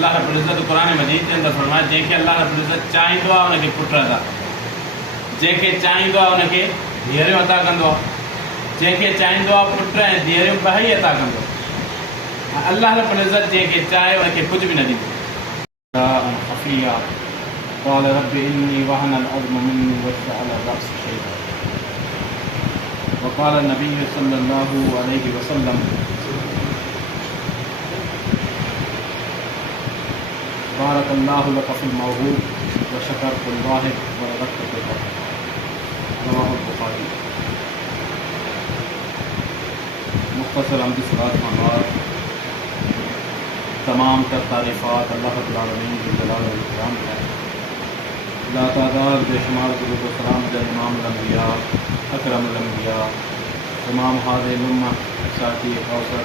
अल्लाह रब्बुल इज़्ज़त कुरान मजीद के अंदर फरमाए जंहिंखे अल्लाह रब्बुल इज़्ज़त चाहींदो आहे उनखे पुट अता कंदो, जंहिंखे चाहींदो आहे उनखे धीअरूं अता कंदो आहे, जंहिंखे चाहींदो आहे पुट ऐं धीअरूं ॿई अता कंदो। अल्लाह रब्बुल इज़्ज़त जंहिंखे चाहे उनखे कुझु बि न ॾींदो। ख़फ़िया क़ाल रब्बि इन्नी वहन अल-अज़्मु मिन्नी वश्तअल ar-रअसु शैबा वक़ाल नबी सल्लल्लाहु अलैहि वसल्लम बारकल्लाहु लक फ़िल मौहूब व शकरतुल वाहिद व रज़क़तुल वाहिद। रवाहुल बुखारी। मुख्तसर हम्द सलात के बाद तमाम तर तारीफ़ात अल्लाह रब्बुल आलमीन के जलाल व इकराम है। लातादाद बेशुमार दुरूद व सलाम अला इमामुल अंबिया अकरमुल अंबिया इमाम हाज़िल उम्मत साथी कौसर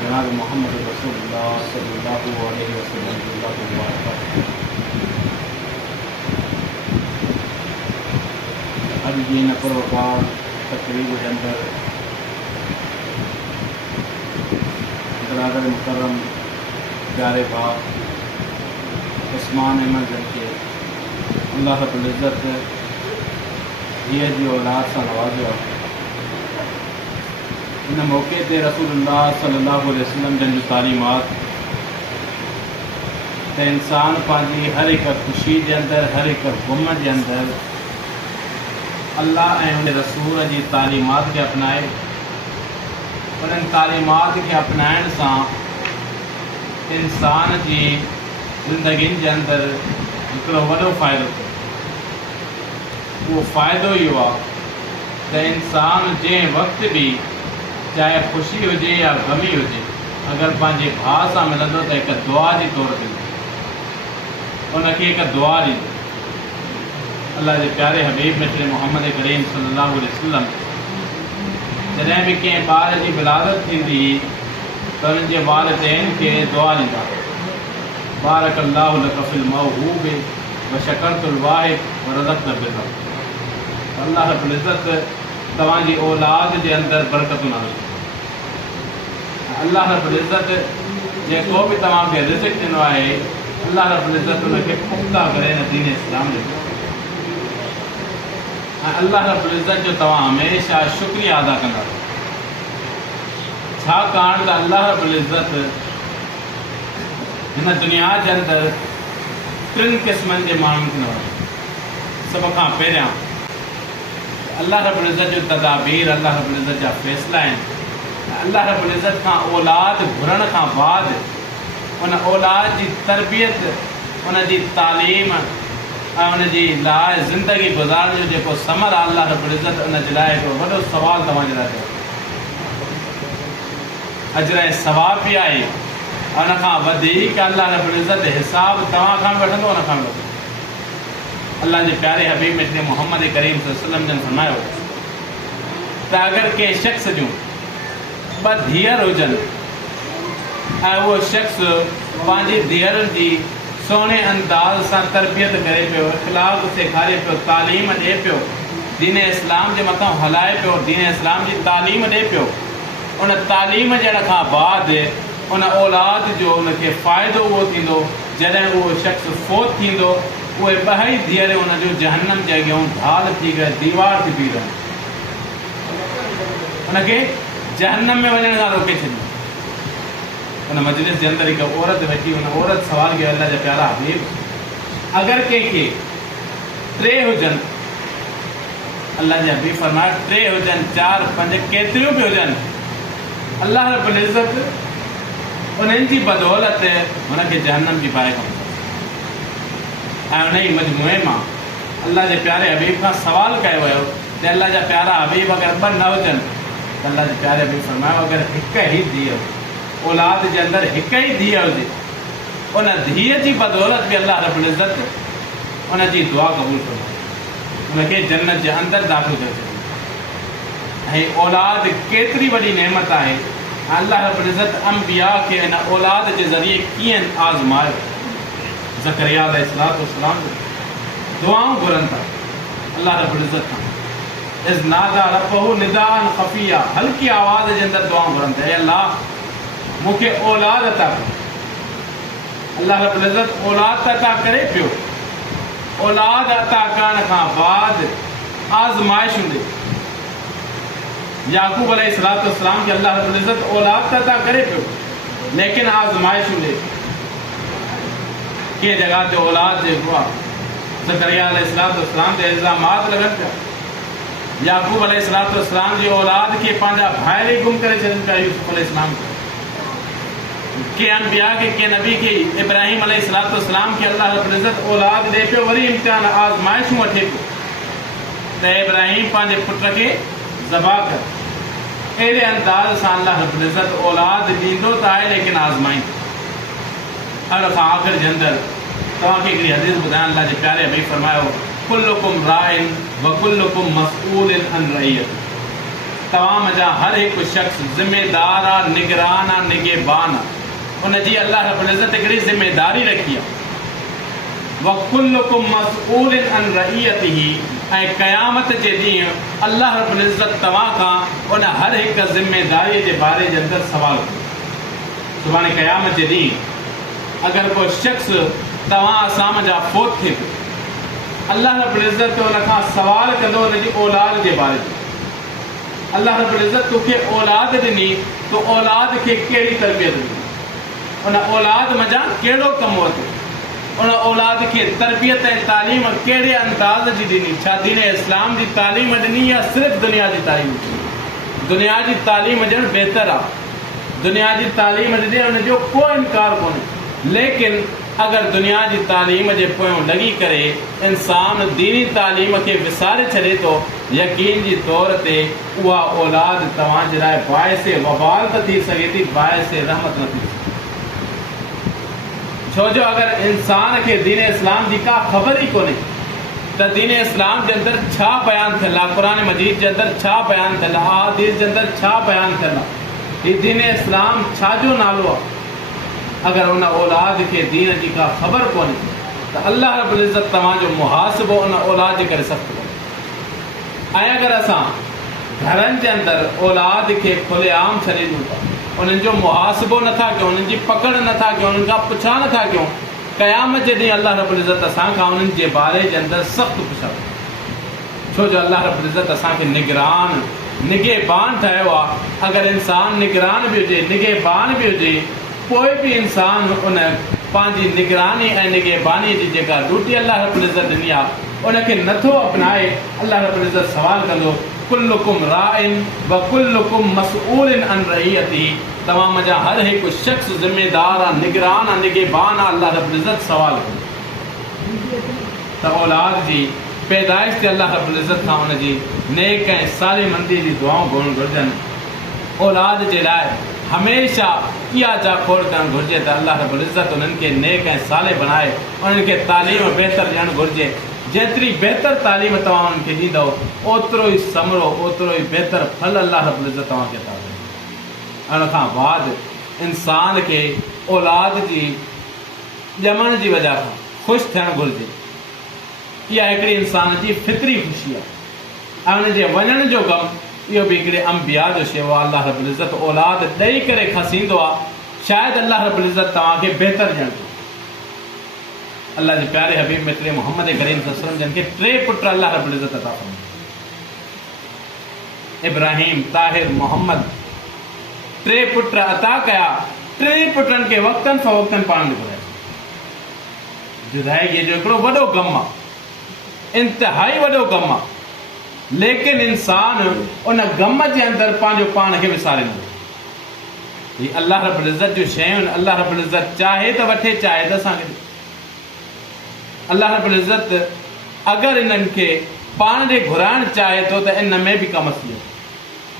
जनाब मोहम्मद रसूलुल्लाह सल्लल्लाहु अलैहि वसल्लम। अॼु जी इन पुरवकार तक़रीब के अंदर बरादर मुकर्रम प्यारे बाप उस्मान अहमद के अल्लाह रब्बुल इज़्ज़त धीअ जी औलाद सां नवाज़ियो आहे। इन मौक़े ते रसूलुल्लाह सल्लल्लाहु अलैहि वसल्लम जन जूं तालीमात त इंसान पंहिंजी हर हिकु ख़ुशी के अंदर हर हिकु ग़म के अंदर अल्लाह ऐं उन रसूल जी तालीमात के अपनाए। उन्हनि तालीमात के अपनाइण सां इंसान की ज़िंदगी के अंदर हिकिड़ो वॾो फ़ाइदो थिए। वो फ़ाइदो इहो आहे त इंसान जंहिं वक़्त भी चाहे ख़ुशी हुजे या गमी हुजे अगर पंहिंजे भाउ सां मिलंदो त हिकु दुआ जी तौर ते उनखे हिकु दुआ ॾींदो। अल्लाह जे प्यारे हबीब मिस्टर मोहम्मद करीम सल्लल्लाहु अलैहि वसल्लम जॾहिं भी कंहिं ॿार जी विलादत थींदी त उन्हनि जे वालिदैन खे दुआ ॾींदा बारकल्लाहु लक फ़िल मौहूब व शकरतुल वाहिद व रज़क़तुल बिर। अल्लाह रब्बुल इज़्ज़त तव्हांजी औलाद के अंदर बरकत न रखे। अल्लाह रब्बुल इज़्ज़त जेको भी तव्हांखे रिज़्क़ ॾिनो आहे अल्लाह रब्बुल इज़्ज़त उनखे पुख्ता करे न दीन इस्लाम ॾिनो। अल्लाह रब्बुल इज़्ज़त जो तव्हां हमेशा शुक्रिया अदा कंदा। छाकाणि त अल्लाह रब्बुल इज़्ज़त इन दुनिया के अंदर टिन क़िस्मनि के माण्हुनि खे न वणे। सभ खां पहिरियां अल्लाह रब्बुल इज़्ज़त जो तदाबीर अल्लाह रब्बुल इज़्ज़त जा फ़ैसला आहिनि। अल्लाह रब्बुल इज़्ज़त खां औलाद घुरण खां बाद उन औलाद जी तरबियत उन जी तालीम उन जी लाइ ज़िंदगी गुज़ारण जो जेको समर आहे अल्लाह रब्बुल इज़्ज़त उन जे लाइ हिकिड़ो वॾो सवाल तव्हांजे लाइ कयो। अजर ऐं सवाब बि आहे उन खां वधीक अल्लाह रब्बुल इज़्ज़त हिसाब तव्हां खां बि वठंदो उन खां बि वठंदो। अल्लाह के प्यारे हबीब मिस्टर मोहम्मद करीम सल्लल्लाहु अलैहि वसल्लम जन फरमायो त अगर कंहिं शख्स जूं ॿ धीअर हुजनि ऐं उहो शख्स पंहिंजी धीअरुनि जी सोने अंदाज़ सां तरबियत करे पियो, इख़लाक़ सेखारे पियो, तालीम ॾिए पियो, दीन इस्लाम जे मथां हलाए पियो, दीन इस्लाम जी तालीम ॾिए पियो, उन तालीम ॾियण खां बाद उन औलाद जो उनखे फ़ाइदो उहो थींदो जॾहिं उहो शख़्स फ़ौत थींदो उहे ॿई धीअरूं उन जो जहन्नम जे अॻियां ढाल थी करे दीवार थी बीह रहनि, उनखे जहन्नम में वञण खां रोके छॾियो। उन मजलिस जे अंदर हिकु औरत वेठी, उन औरत सवाल कयो अल्लाह जा प्यारा हबीब अगर कंहिंखे टे हुजनि, अल्लाह जे हबीब फरमाया टे हुजनि, चार, पंज, केतिरियूं बि हुजनि, अल्लाह रब्बुल इज़्ज़त उन्हनि जी बदौलत हुनखे जहन्नम जी बाहि खां ऐं उन ई मजमूए मां अल्लाह जे प्यारे हबीब खां सवाल कयो वियो त अल्लाह जा प्यारा हबीब अगर ॿ न हुजनि त अल्लाह जे प्यारे हबीब फरमायो अगर हिकु ई धीअ औलाद जे अंदर हिकु ई धीअ हुजे उन धीअ जी बदौलत बि अल्लाह रब्बुल इज़्ज़त उन जी दुआ क़बूल फरमाए, उनखे जन्नत जे अंदर दाख़िल करे छॾे। ऐं औलाद केतिरी वॾी नेमत आहे। अल्लाह रब्बुल इज़्ज़त अंबिया खे इन औलाद जे ज़रिए कीअं आज़मायो। ज़करिया अलैहिस्सलाम दुआऊं घुरनि था अल्लाह रब्बुल इज़्ज़त खां, इज़ नादा रब्बहू निदाअन ख़फ़िया, हल्की आवाज़ जे अंदर दुआऊं घुरनि था, ऐं अल्लाह मूंखे औलाद अता कर। अल्लाह रब्बुल इज़्ज़त औलाद अता करे पियो। औलाद अता करण खां बाद आज़माइश हूंदी। याकूब अलैहिस्सलाम के अल्लाह रब्बुल इज़्ज़त औलाद अता करे पियो, लेकिन आज़माइश हूंदी। के जगह ते औलाद जे हुआ ज़करिया अलैहिस्सलाम ते इल्ज़ामात लगन पिया। याकूब अलैहिस्सलाम जी औलाद के पंहिंजा भाइर ई गुम करे छॾनि पिया यूसुफ अलैहिस्सलाम के अनबिया के नबी के इब्राहिम अलैहिस्सलाम के अल्लाह रब्बुल इज़्ज़त औलाद दे पियो, वरी इम्तिहान आज़माइशूं वठे पियो त इब्राहिम पंहिंजे पुट खे ज़बा कर। अहिड़े अंदाज़ सां अल्लाह रब्बुल इज़्ज़त औलाद ॾींदो त आहे, लेकिन आज़माईंदो। हर खां आख़िर जे अंदरि तव्हांखे हिकिड़ी हदीस ॿुधाइण लाइ प्यारे हबीब फरमायो, कुल्लुकुम राइन व कुल्लुकुम मसऊलिन अन रइयत। तव्हां जा हर हिकु शख़्स ज़िमेदार आहे, निगरान आहे, निगहबान आहे। उनजी अल्लाह रब्बुल इज़्ज़त हिकिड़ी ज़िमेदारी रखी आहे। व कुल्लुकुम मसऊलिन अन रइयतिही, ऐं क़यामत जे ॾींहुं अल्लाह रब्बुल इज़्ज़त तव्हां खां उन हर हिकु ज़िमेदारीअ जे बारे जे अंदरि सुवाल कंदो। सुभाणे क़यामत जे ॾींहुं अगर कोई शख्स तव्हां असां जा फोत थिए पियो, अल्लाह रब्बुल इज़्ज़त उन खां सवाल कंदो उनजी औलाद जे बारे में। अल्लाह रब्बुल इज़्ज़त तोखे औलाद ॾिनी, तो औलाद खे कहिड़ी तरबियत ॾिनी, उन औलाद मज़ा कहिड़ो कमु वरितो, उन औलाद खे तरबियत ऐं तालीम कहिड़े अंदाज़ जी ॾिनी। छा दीन इस्लाम जी तालीम ॾिनी या सिर्फ़ु दुनिया जी तालीम ॾिनी? दुनिया जी तालीम ॾियणु बहितरु आहे। दुनिया जी तालीम ॾिनी, उनजो को इनकार कोन्हे, लेकिन अगर दुनिया जी तालीम जे पोयों लॻी करे इंसान दीनी तालीम खे विसारे छॾे थो, यकीन जी तौर ते उहा औलाद तव्हांजे लाइ बाइसे वबाल त थी सघे थी, बाइसे रहमत न थी सघे। छो जो अगर इंसान खे दीन इस्लाम जी का ख़बर ई कोन्हे त दीन इस्लाम जे अंदरि छा बयानु थियल आहे, क़ुर मजीद जे अंदरि छा बयानु थियल आहे, अहादीस जे अंदरि छा बयानु थियल आहे, हीउ दीन इस्लाम छा जो नालो आहे, अगर उन औलाद के दीन जी का ख़बर कोन्हे त अल्लाह रब्बुल इज़्ज़त तव्हांजो मुहासिबो उन औलाद जे करे सख़्तु कोन्हे। ऐं अगर असां घरनि जे अंदरि औलाद खे खुलेआम छॾे ॾियूं था, उन्हनि जो मुहासिबो नथा कयूं, उन्हनि जी पकड़ नथा कयूं, उन्हनि खां पुछा नथा कयूं, क़यामत जे ॾींहुं अल्लाह रब्बुल इज़्ज़त असांखां उन्हनि जे बारे जे अंदरि सख़्तु पुछंदो। छो जो अल्लाह रब्बुल इज़्ज़त असांखे निगरान निगहबान ठाहियो आहे। अगर इंसान निगरान बि हुजे, निगहबान बि हुजे, कोई भी इंसान उन पंहिंजी निगरानी ऐं निगहबानी जी जेका ड्यूटी अल्लाह रब्बुल इज़्ज़त ॾिनी आहे उनखे नथो अपनाए, अल्लाह रब्बुल इज़्ज़त सवाल कंदो, कुल्लुकुम राइन व कुल्लुकुम मसऊलिन अन रइयतिही। तव्हां मज़ा हर हिकु शख़्स ज़िमेदार आहे, निगरान आहे, निगहबान आहे। अल्लाह रब्बुल इज़्ज़त सवाल कंदो त औलाद जी पैदाइश ते अल्लाह रब्बुल इज़्ज़त खां उनजी नेक ऐं सालिमंदी जी दुआऊं घुरणु घुरिजनि। औलाद जे लाइ हमेशा इहा जाखोड़ करणु घुरिजे त अल्लाह रब्बुल इज़्ज़त उन्हनि खे नेक ऐं साले बणाए, उन्हनि खे तालीम बहितर ॾियणु घुरिजे। जेतिरी बहितर तालीम तव्हां उन्हनि खे ॾींदव, ओतिरो ई समरो, ओतिरो ई बहितर फल अल्लाह रब्बुल इज़्ज़त तव्हांखे अता कंदो। उन खां बाद इंसान खे औलाद जी ॼमण जी वजह खां ख़ुशि थियणु घुरिजे। इहा हिकिड़ी इंसान जी फितरी ख़ुशी आहे। ऐं उनजे वञण जो ग़म इहो बि हिकिड़े अंबिया जो शेवा आहे। अल्लाह रब्बुल इज़्ज़त औलाद ॾेई करे खसींदो आहे, शायदि अल्लाह रब्बुल इज़्ज़त तव्हांखे बहितर ॼणंदो। अल्लाह जे प्यारे हबीब मित्र मोहम्मद करीम सल्लल्लाहु अलैहि वसल्लम जिन खे 3 पुट अल्लाह रब्बुल इज़्ज़त अता फरमाया, इब्राहिम, ताहिर, मोहम्मद, 3 पुट अता कया। 3 पुटनि खे वक़्तन फ़वक़्तन पाण घुराए। जुदाईअ जो हिकिड़ो वॾो ग़म आहे, इंतिहाई वॾो ग़म आहे, लेकिन इंसान उन ग़म जे अंदरि पंहिंजो पाण खे विसारे न। हीअ अल्लाह रब्बुल इज़्ज़त जूं शयूं, अल्लाह रब्बुल इज़्ज़त चाहे त वठे, चाहे त असांखे ॾे। अल्लाह रब्बुल इज़्ज़त अगरि इन्हनि खे पाण ॾे घुराइणु चाहे थो त इन में बि कमु अची वियो।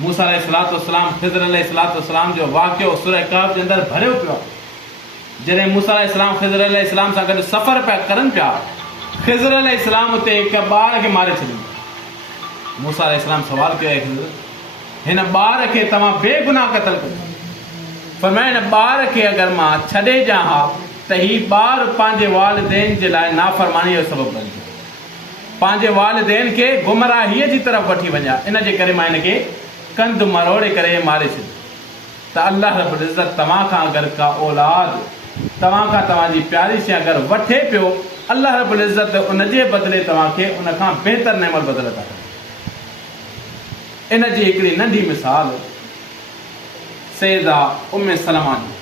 मूसा अलैहिस्सलाम, ख़िज़र अलैहिस्सलाम जो वाक़ियो सूरह कहफ़ जे अंदरि भरियो पियो आहे। जॾहिं मूसा अलैहिस्सलाम ख़िज़र अलैहिस्सलाम सां गॾु सफ़र पिया करनि पिया, ख़िज़र अलैहिस्सलाम उते हिकु ॿार खे मारे छॾियो। मूसा अलैहिस्सलाम सवाल कयो, हिन ॿार खे तव्हां बेगुनाह क़तल कयो। फरमाया, हिन ॿार खे अगरि मां छॾे ॾियां हा त हीउ ॿार पंहिंजे वालिदैन जे लाइ नाफ़रमानी जो सबबु बणिजे, पंहिंजे वालिदैन खे गुमराहीअ जी तरफ़ वठी वञा। इन जे करे मां हिनखे कंधु मरोड़े करे मारे छॾियो। त अल्लाह रब्बुल इज़्ज़त तव्हां खां अगरि का औलाद तव्हां खां तव्हांजी प्यारी शइ अगरि वठे पियो, अल्लाह रब्बुल इज़्ज़त उन जे बदिले तव्हांखे उन खां बहितर नेमत बदिल था कनि। इन जी हिकिड़ी नंढी मिसाल सैयदा उम्मे सलमा जी,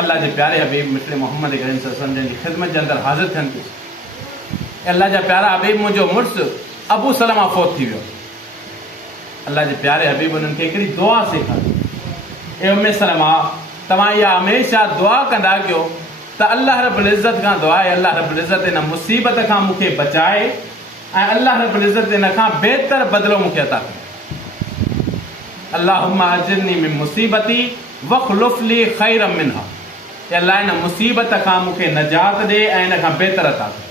अल्लाह जे प्यारे हबीब मिठड़े मोहम्मद करीम सल्लल्लाहु अलैहि वसल्लम जी ख़िदमत जे अंदरि हाज़िर थियनि थियूं। अल्लाह जा प्यारा हबीब मुंहिंजो मुड़ुसु अबू सलमा फ़ौत थी वियो। अल्लाह जे प्यारे हबीब उन्हनि खे हिकिड़ी दुआ सेखारी, ए उम्मे सलमा तव्हां इहा हमेशह दुआ कंदा कयो त अल्लाह रब्बुल इज़्ज़त खां दुआ आहे, अल्लाह रब्बुल इज़्ज़त इन मुसीबत खां मूंखे बचाए ऐं अल्लाह रब्बुल इज़्ज़त इन खां बहितर बदिलो मूंखे अता करे। अल्लाहुम्मा अजिरनी मिन मुसीबती वख़्लुफ़ ली ख़ैरम मिनहा, अल्लाह इन मुसीबत खां मूंखे नजात ॾे ऐं इन खां बहितर अता करे।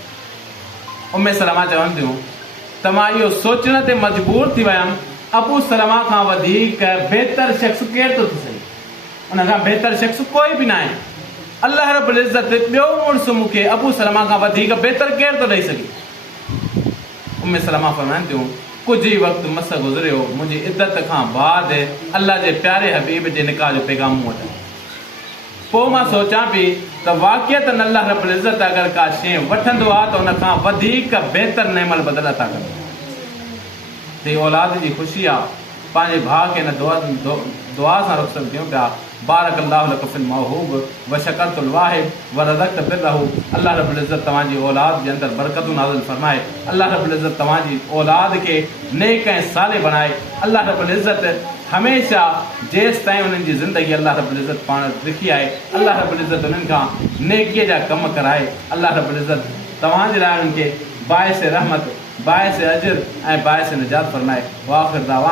उम्मे सलमा चवनि थियूं त मां इहो सोचण ते मजबूर थी वियमि, अबू सलमा खां वधीक बहितर शख़्स केरु थो थी सघे, उन खां बहितर शख़्स कोई बि न आहे। अल्लाह रब्बुल इज़्ज़त ॿियो मुड़ुसु मूंखे अबू सलमा खां वधीक बहितर केरु थो ॾेई सघे। उम्मे सलमा फरमाइनि थियूं कुझु ई वक़्तु मस गुज़रियो, मुंहिंजी इद्दत खां बाद अल्लाह जे प्यारे हबीब जे निकाह जो पैगाम मूं वटि। पोइ मां सोचां पई त वाक़ियतन अल्लाह रब्बुल इज़्ज़त अगरि का शइ वठंदो आहे त उन खां वधीक बहितर नेमत बदिल था कनि। ते औलाद जी ख़ुशी आहे, पंहिंजे भाउ खे हिन दुआ सां रुख़्सत थियूं पिया, बारकल्लाहु लक फिल मौहूब व शकरतुल वाहिब व रज़क़त बिर्रहू। अल्लाह रब्बुल इज़्ज़त तव्हांजी औलाद जे अंदरि बरकतूं नाज़िल फरमाए, अल्लाह रब्बुल इज़्ज़त तव्हांजी औलाद खे नेक ऐं साले बणाए। अल्लाह रब्बुल इज़्ज़त हमेशह जेसि ताईं उन्हनि जी ज़िंदगी अल्लाह रब्बुल इज़्ज़त पाण लिखी आहे, अल्लाह रब्बुल इज़्ज़त उन्हनि खां नेकीअ जा कम कराए। अल्लाह रब्बुल इज़्ज़त तव्हांजे लाइ उन्हनि खे बाइस रहमत, बाइस अजर ऐं बाइस निजात फरमाए। वाख़िर दावा।